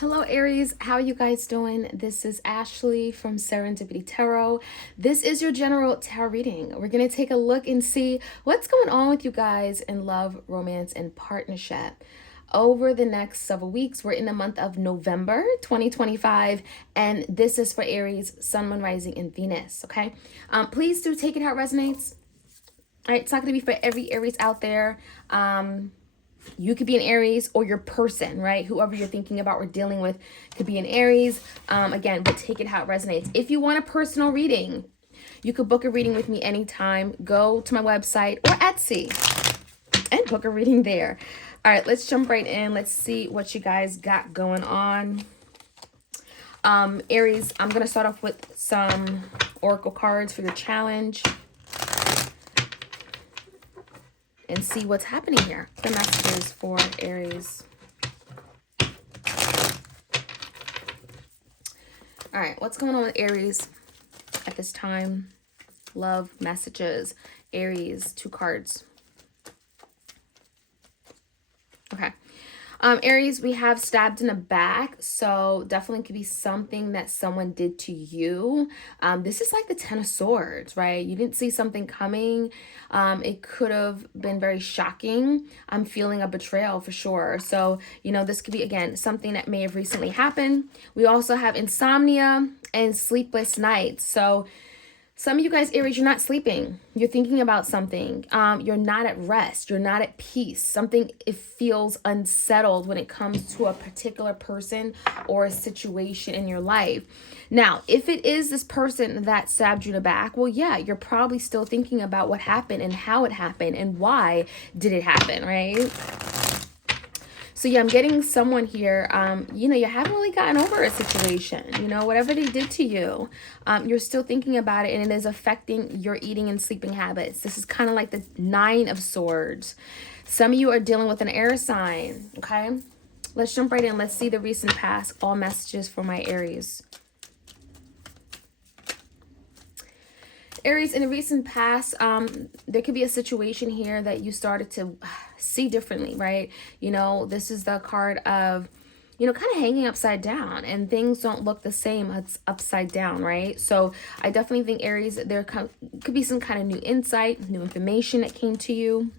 Hello, Aries. How are you guys doing? This is Ashley from Serendipity Tarot. This is your general tarot reading. We're going to take a look and see what's going on with you guys in love, romance, and partnership. Over the next several weeks, we're in the month of November 2025, and this is for Aries, Sun, Moon, Rising, and Venus. Okay, please do take it how it resonates. All right, it's not going to be for every Aries out there. You could be an Aries, or your person, right? Whoever you're thinking about or dealing with could be an Aries. Again, but take it how it resonates. If you want a personal reading, you could book a reading with me anytime. Go to my website or Etsy and book a reading there. All right, let's jump right in. Let's see what you guys got going on. Aries, I'm going to start off with some oracle cards for your challenge and see what's happening here. The messages for Aries. All right, what's going on with Aries at this time? Love messages. Aries, 2 cards. Okay. Aries, we have stabbed in the back, so definitely could be something that someone did to you. This is like the 10 of Swords, right? You didn't see something coming. It could have been very shocking. I'm feeling a betrayal for sure. So, this could be, again, something that may have recently happened. We also have insomnia and sleepless nights. So, some of you guys, Aries, you're not sleeping. You're thinking about something. You're not at rest. You're not at peace. Something, it feels unsettled when it comes to a particular person or a situation in your life. Now, if it is this person that stabbed you in the back, well, yeah, you're probably still thinking about what happened and how it happened and why did it happen, right? So yeah, I'm getting someone here, you haven't really gotten over a situation, whatever they did to you, you're still thinking about it, and it is affecting your eating and sleeping habits. This is kind of like the 9 of Swords. Some of you are dealing with an air sign, okay? Let's jump right in. Let's see the recent past, all messages for my Aries. Aries, in the recent past, there could be a situation here that you started to see differently, right? This is the card of, kind of hanging upside down, and things don't look the same upside down, right? So I definitely think, Aries, there could be some kind of new insight, new information that came to you.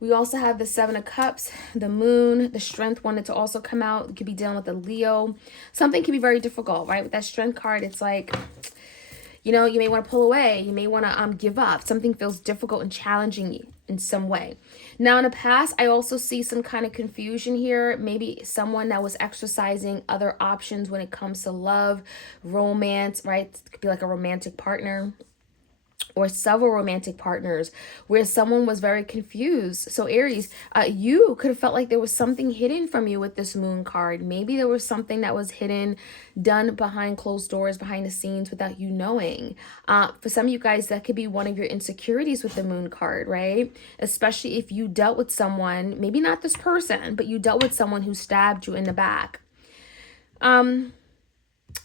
We also have the 7 of Cups, the Moon, the Strength wanted to also come out. You could be dealing with a Leo. Something can be very difficult, right? With that Strength card, it's like, you may want to pull away. You may want to give up. Something feels difficult and challenging in some way. Now, in the past, I also see some kind of confusion here. Maybe someone that was exercising other options when it comes to love, romance, right? It could be like a romantic partner or several romantic partners where someone was very confused. So Aries, you could have felt like there was something hidden from you with this Moon card. Maybe there was something that was hidden, done behind closed doors, behind the scenes without you knowing. For some of you guys, that could be one of your insecurities with the Moon card, right? Especially if you dealt with someone, maybe not this person, but you dealt with someone who stabbed you in the back.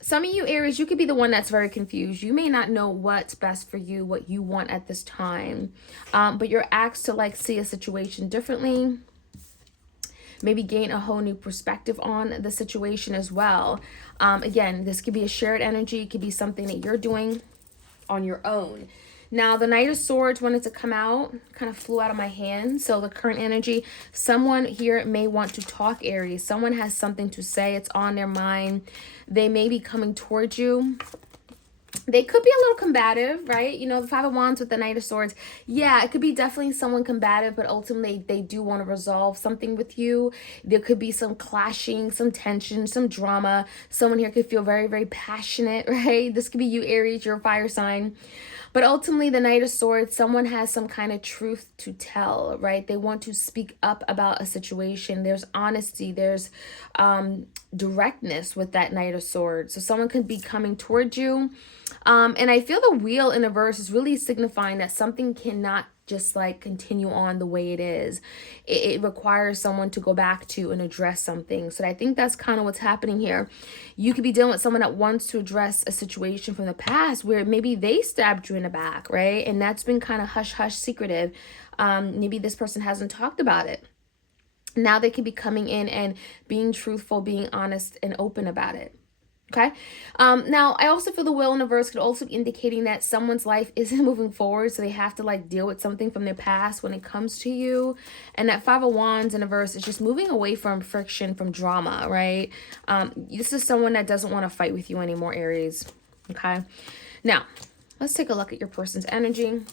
Some of you, Aries, you could be the one that's very confused. You may not know what's best for you, what you want at this time. But you're asked to see a situation differently. Maybe gain a whole new perspective on the situation as well. Again, this could be a shared energy. It could be something that you're doing on your own. Now, the Knight of Swords wanted to come out, kind of flew out of my hand. So the current energy, someone here may want to talk, Aries. Someone has something to say. It's on their mind. They may be coming towards you. They could be a little combative, right? The 5 of Wands with the Knight of Swords. Yeah, it could be definitely someone combative, but ultimately they do want to resolve something with you. There could be some clashing, some tension, some drama. Someone here could feel very, very passionate, right? This could be you, Aries, you're a fire sign. But ultimately, the Knight of Swords, someone has some kind of truth to tell, right? They want to speak up about a situation. There's honesty. There's directness with that Knight of Swords. So someone could be coming towards you. And I feel the wheel in the verse is really signifying that something cannot just continue on the way it is. It requires someone to go back to and address something. So I think that's kind of what's happening here. You could be dealing with someone that wants to address a situation from the past where maybe they stabbed you in the back, right? And that's been kind of hush-hush secretive. Maybe this person hasn't talked about it. Now they can be coming in and being truthful, being honest and open about it. Okay. Now I also feel the Wheel in reverse could also be indicating that someone's life isn't moving forward. So they have to like deal with something from their past when it comes to you. And that Five of Wands in reverse is just moving away from friction, from drama, right? This is someone that doesn't want to fight with you anymore, Aries. Okay. Now let's take a look at your person's energy.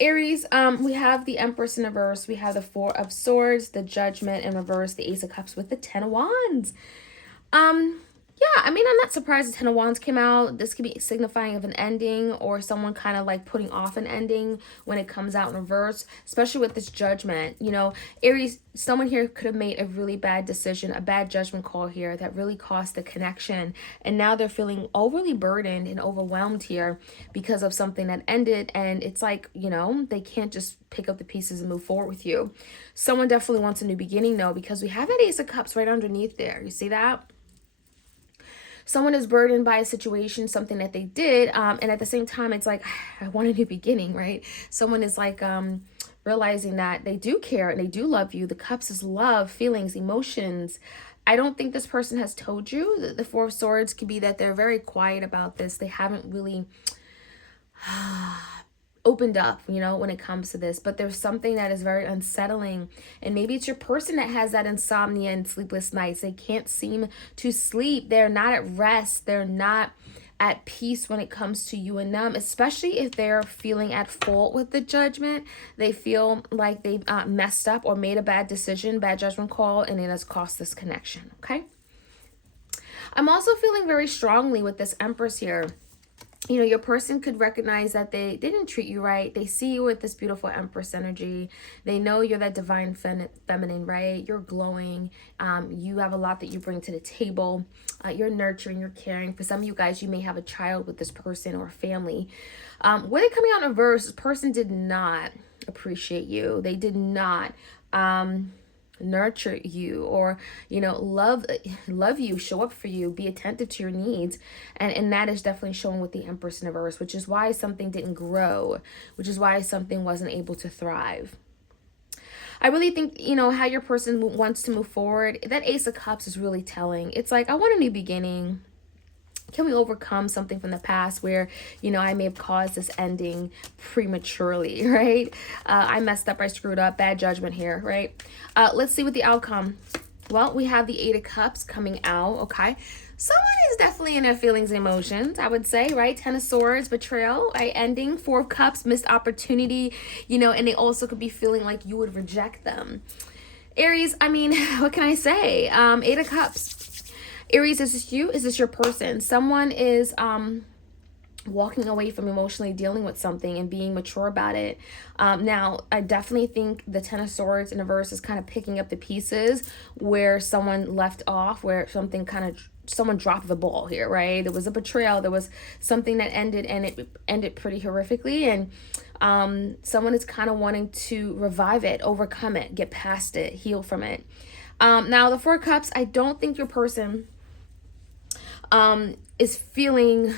Aries, we have the Empress in reverse. We have the Four of Swords, the Judgment in reverse, the Ace of Cups with the Ten of Wands. Yeah, I mean, I'm not surprised the Ten of Wands came out. This could be signifying of an ending or someone kind of like putting off an ending when it comes out in reverse, especially with this Judgment. You know, Aries, someone here could have made a really bad decision, a bad judgment call here that really cost the connection. And now they're feeling overly burdened and overwhelmed here because of something that ended. And it's like, you know, they can't just pick up the pieces and move forward with you. Someone definitely wants a new beginning though, because we have that Ace of Cups right underneath there. You see that? Someone is burdened by a situation, something that they did, and at the same time it's like, I want a new beginning, right? Someone is like realizing that they do care and they do love you. The Cups is love, feelings, emotions. I don't think this person has told you. The Four of Swords could be that they're very quiet about this. They haven't really opened up, you know, when it comes to this, but there's something that is very unsettling. And maybe it's your person that has that insomnia and sleepless nights. They can't seem to sleep. They're not at rest. They're not at peace when it comes to you and them, especially if they're feeling at fault with the Judgment. They feel like they messed up or made a bad decision, bad judgment call, and it has cost this connection. Okay. I'm also feeling very strongly with this Empress here. You know, your person could recognize that they didn't treat you right. They see you with this beautiful Empress energy. They know you're that divine feminine, right? You're glowing. You have a lot that you bring to the table. You're nurturing, you're caring. For some of you guys, you may have a child with this person or a family. With it coming out in reverse, this person did not appreciate you. They did not nurture you or, you know, love you, show up for you, be attentive to your needs. And that is definitely shown with the Empress in reverse, which is why something didn't grow, which is why something wasn't able to thrive. I really think, you know, how your person wants to move forward. That Ace of Cups is really telling. It's like, I want a new beginning. Can we overcome something from the past where, you know, I may have caused this ending prematurely, right? I messed up, I screwed up, bad judgment here, right? Let's see what the outcome. Well, we have the Eight of Cups coming out, okay? Someone is definitely in their feelings and emotions, I would say, right? Ten of Swords, betrayal, right? Ending. Four of Cups, missed opportunity, you know, and they also could be feeling like you would reject them. Aries, I mean, what can I say? Eight of Cups. Aries, is this you? Is this your person? Someone is walking away from emotionally dealing with something and being mature about it. Now, I definitely think the Ten of Swords in reverse is kind of picking up the pieces where someone left off, where someone dropped the ball here, right? There was a betrayal. There was something that ended, and it ended pretty horrifically. And someone is kind of wanting to revive it, overcome it, get past it, heal from it. Now, the Four of Cups, I don't think your person is feeling,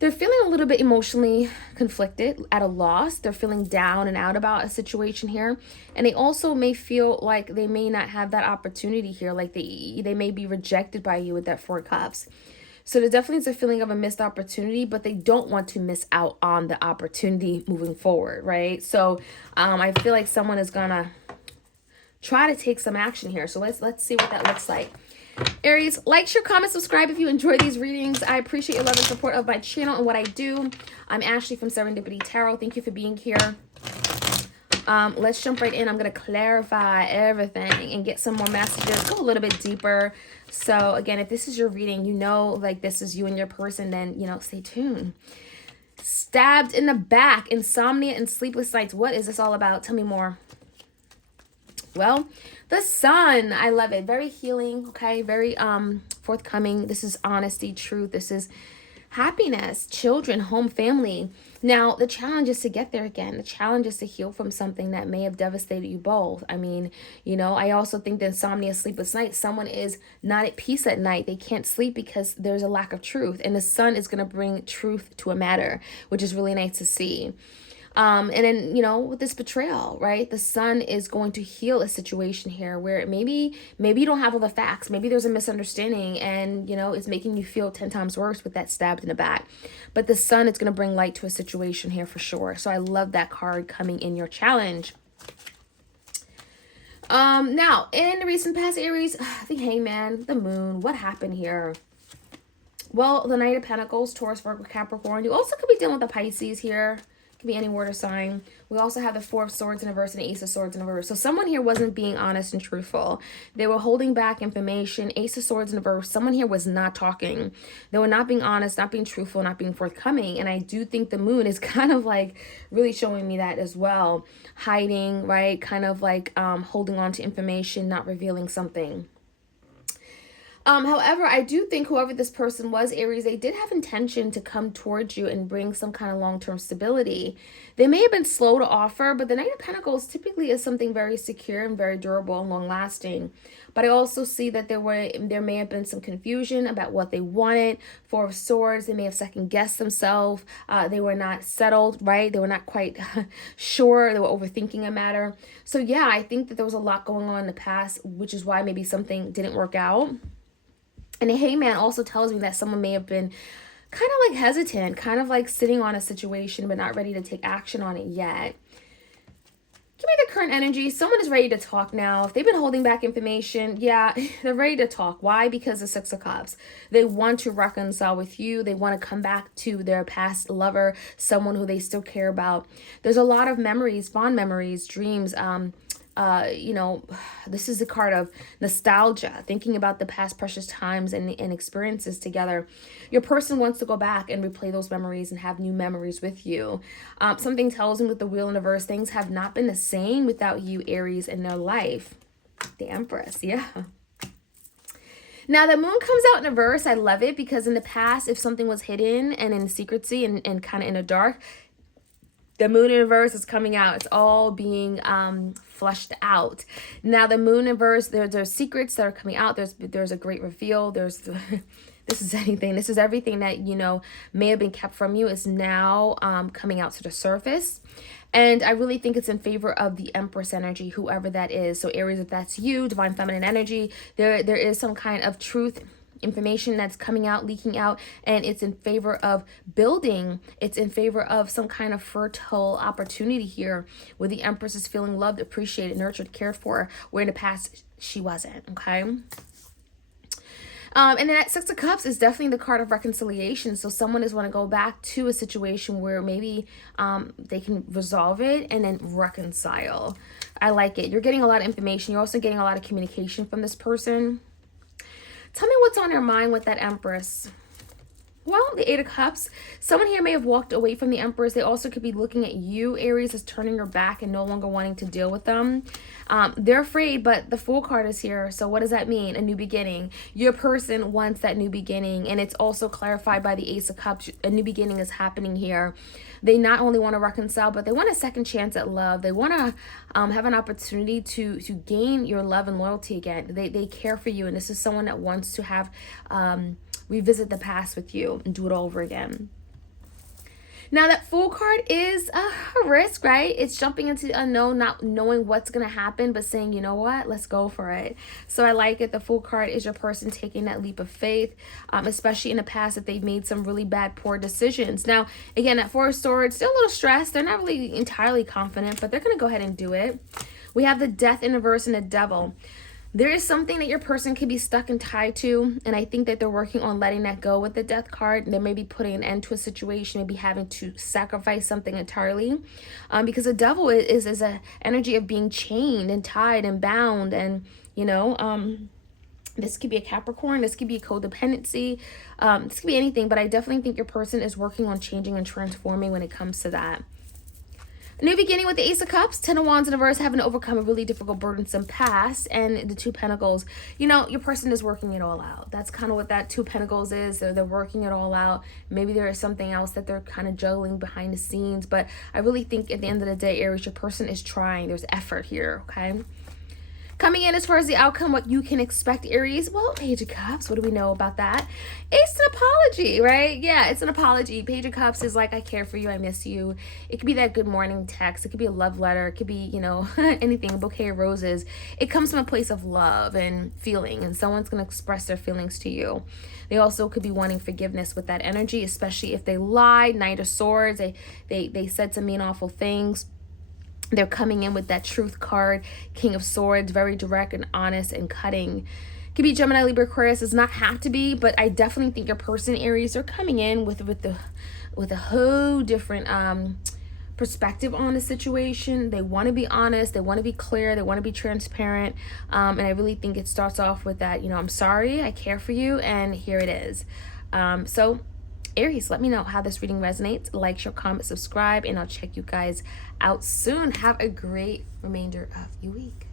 they're feeling a little bit emotionally conflicted, at a loss. They're feeling down and out about a situation here. And they also may feel like they may not have that opportunity here. Like they may be rejected by you with that Four of Cups. So there definitely is a feeling of a missed opportunity, but they don't want to miss out on the opportunity moving forward, right? So I feel like someone is gonna try to take some action here. So let's see what that looks like. Aries, like, share, comment, subscribe if you enjoy these readings. I appreciate your love and support of my channel and what I do. I'm Ashley from Serendipity Tarot. Thank you for being here. Let's jump right in. I'm going to clarify everything and get some more messages, go a little bit deeper. So again, if this is your reading, you know, like this is you and your person, then, you know, stay tuned. Stabbed in the back, insomnia and sleepless nights. What is this all about? Tell me more. Well, the Sun, I love it. Very healing, okay? Very forthcoming. This is honesty, truth. This is happiness, children, home, family. Now, the challenge is to get there again. The challenge is to heal from something that may have devastated you both. I mean, you know, I also think the insomnia, sleepless night, someone is not at peace at night. They can't sleep because there's a lack of truth. And the Sun is going to bring truth to a matter, which is really nice to see. And then, you know, with this betrayal, right? The sun is going to heal a situation here where maybe you don't have all the facts. Maybe there's a misunderstanding and, you know, it's making you feel 10 times worse with that stabbed in the back. But the sun is going to bring light to a situation here for sure. So I love that card coming in your challenge. Now, in the recent past, Aries, the Hangman, the Moon, what happened here? Well, the Knight of Pentacles, Taurus, Virgo, Capricorn. You also could be dealing with the Pisces here. Could be any water sign. We also have the Four of Swords in reverse and the Ace of Swords in reverse. So someone here wasn't being honest and truthful. They were holding back information. Ace of Swords in reverse. Someone here was not talking. They were not being honest, not being truthful, not being forthcoming. And I do think the Moon is kind of like really showing me that as well. Hiding, right? Kind of like holding on to information, not revealing something. However, I do think whoever this person was, Aries, they did have intention to come towards you and bring some kind of long-term stability. They may have been slow to offer, but the Knight of Pentacles typically is something very secure and very durable and long-lasting. But I also see that there may have been some confusion about what they wanted. Four of Swords, they may have second-guessed themselves. They were not settled, right? They were not quite sure. They were overthinking a matter. So yeah, I think that there was a lot going on in the past, which is why maybe something didn't work out. And the Hangman also tells me that someone may have been kind of like hesitant, kind of like sitting on a situation, but not ready to take action on it yet. Give me the current energy. Someone is ready to talk now. If they've been holding back information, yeah, they're ready to talk. Why? Because the Six of Cups. They want to reconcile with you. They want to come back to their past lover, someone who they still care about. There's a lot of memories, fond memories, dreams, you know, this is a card of nostalgia, thinking about the past precious times and experiences together. Your person wants to go back and replay those memories and have new memories with you. Something tells me with the Wheel in reverse, things have not been the same without you, Aries, in their life. The Empress, yeah. Now, the Moon comes out in reverse. I love it because in the past, if something was hidden and in secrecy and kind of in the dark, the Moon in reverse is coming out. It's all being flushed out. Now, the Moon in reverse, there's secrets that are coming out. There's a great reveal. This is anything. This is everything that, you know, may have been kept from you is now coming out to the surface. And I really think it's in favor of the Empress energy, whoever that is. So Aries, if that's you, Divine Feminine energy, there is some kind of truth, information that's coming out, leaking out, and it's in favor of building. It's in favor of some kind of fertile opportunity here where the Empress is feeling loved, appreciated, nurtured, cared for, where in the past she wasn't, okay? And then that Six of Cups is definitely the card of reconciliation. So someone is want to go back to a situation where maybe they can resolve it and then reconcile. I like it. You're getting a lot of information. You're also getting a lot of communication from this person. Tell me what's on your mind with that Empress. Well, the Eight of Cups. Someone here may have walked away from the Empress. They also could be looking at you, Aries, as turning your back and no longer wanting to deal with them. They're afraid, but the Fool card is here. So what does that mean? A new beginning. Your person wants that new beginning. And it's also clarified by the Ace of Cups. A new beginning is happening here. They not only want to reconcile, but they want a second chance at love. They want to have an opportunity to gain your love and loyalty again. They care for you. And this is someone that wants to have revisit the past with you and do it all over again. Now, that Fool card is a risk, right? It's jumping into the unknown, not knowing what's going to happen, but saying, you know what, let's go for it. So I like it. The Fool card is your person taking that leap of faith, especially in the past if they've made some really bad, poor decisions. Now, again, that Four of Swords, still a little stressed. They're not really entirely confident, but they're going to go ahead and do it. We have the Death in reverse and the Devil. There is something that your person can be stuck and tied to, and I think that they're working on letting that go with the Death card. They may be putting an end to a situation, maybe having to sacrifice something entirely, because the Devil is an energy of being chained and tied and bound, and, you know, this could be a Capricorn, this could be a codependency, this could be anything, but I definitely think your person is working on changing and transforming when it comes to that. A new beginning with the Ace of Cups, Ten of Wands in reverse, having to overcome a really difficult, burdensome past, and the Two Pentacles. You know, your person is working it all out. That's kind of what that Two Pentacles is. They're working it all out. Maybe there is something else that they're kind of juggling behind the scenes, but I really think at the end of the day, Aries, your person is trying. There's effort here, okay? Coming in as far as the outcome, what you can expect, Aries. Well, Page of Cups, what do we know about that? It's an apology, right? Yeah, it's an apology. Page of Cups is like, I care for you, I miss you. It could be that good morning text. It could be a love letter. It could be, you know, anything, a bouquet of roses. It comes from a place of love and feeling, and someone's going to express their feelings to you. They also could be wanting forgiveness with that energy, especially if they lied. Knight of Swords, they said some mean, awful things. They're coming in with that truth card. King of Swords, very direct and honest and cutting. Could be Gemini, Libra, Aquarius. Does not have to be, but I definitely think your person, Aries, are coming in with a whole different perspective on the situation. They want to be honest. They want to be clear. They want to be transparent. And I really think it starts off with that, you know, I'm sorry, I care for you, and here it is. So Aries, let me know how this reading resonates. Like, share, comment, subscribe, and I'll check you guys out soon. Have a great remainder of your week.